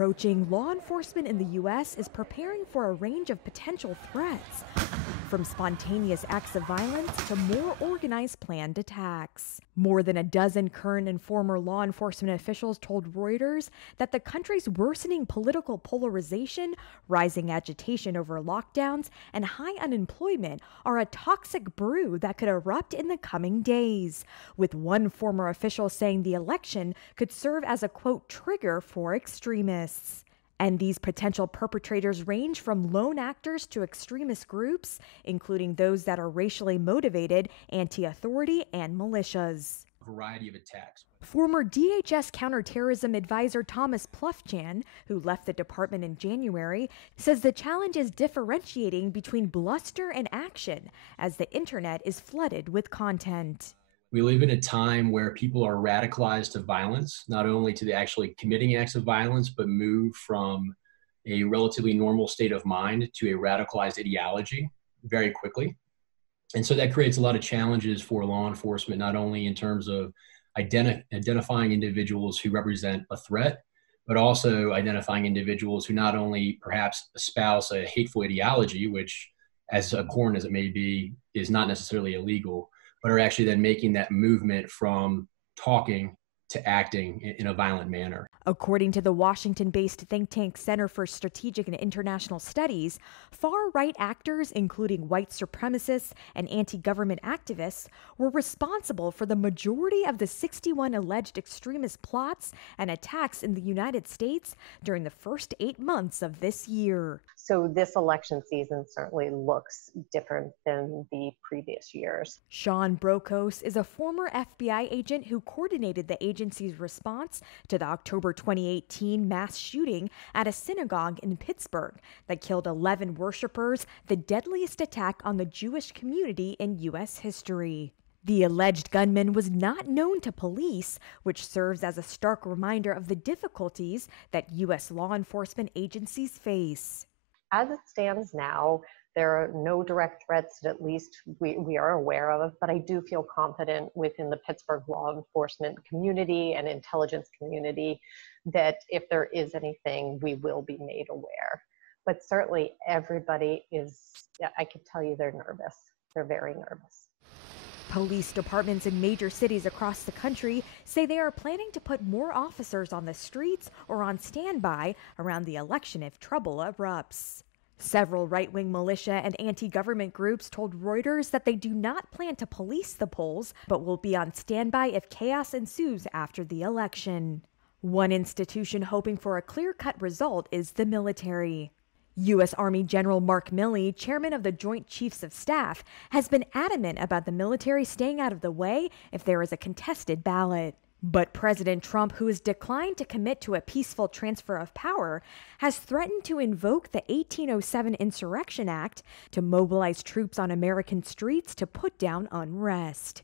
Approaching, law enforcement in the U.S. is preparing for a range of potential threats, from spontaneous acts of violence to more organized planned attacks. More than a dozen current and former law enforcement officials told Reuters that the country's worsening political polarization, rising agitation over lockdowns, and high unemployment are a toxic brew that could erupt in the coming days, with one former official saying the election could serve as a, quote, trigger for extremists. And these potential perpetrators range from lone actors to extremist groups, including those that are racially motivated, anti-authority, and militias. Variety of attacks. Former DHS counterterrorism advisor Thomas Plufchan, who left the department in January, says the challenge is differentiating between bluster and action as the internet is flooded with content. We live in a time where people are radicalized to violence, not only to the actually committing acts of violence, but move from a relatively normal state of mind to a radicalized ideology very quickly. And so that creates a lot of challenges for law enforcement, not only in terms of identifying individuals who represent a threat, but also identifying individuals who not only perhaps espouse a hateful ideology, which, as abhorrent as it may be, is not necessarily illegal, but are actually then making that movement from talking to acting in a violent manner. According to the Washington-based think tank Center for Strategic and International Studies, far-right actors, including white supremacists and anti-government activists, were responsible for the majority of the 61 alleged extremist plots and attacks in the United States during the first 8 months of this year. So this election season certainly looks different than the previous years. Sean Brokos is a former FBI agent who coordinated the agency's response to the October 2018 mass shooting at a synagogue in Pittsburgh that killed 11 worshipers, the deadliest attack on the Jewish community in U.S. history. The alleged gunman was not known to police, which serves as a stark reminder of the difficulties that U.S. law enforcement agencies face. As it stands now, there are no direct threats that at least we are aware of, but I do feel confident within the Pittsburgh law enforcement community and intelligence community that if there is anything, we will be made aware. But certainly everybody is, I can tell you they're nervous. They're very nervous. Police departments in major cities across the country say they are planning to put more officers on the streets or on standby around the election if trouble erupts. Several right-wing militia and anti-government groups told Reuters that they do not plan to police the polls, but will be on standby if chaos ensues after the election. One institution hoping for a clear-cut result is the military. U.S. Army General Mark Milley, chairman of the Joint Chiefs of Staff, has been adamant about the military staying out of the way if there is a contested ballot. But President Trump, who has declined to commit to a peaceful transfer of power, has threatened to invoke the 1807 Insurrection Act to mobilize troops on American streets to put down unrest.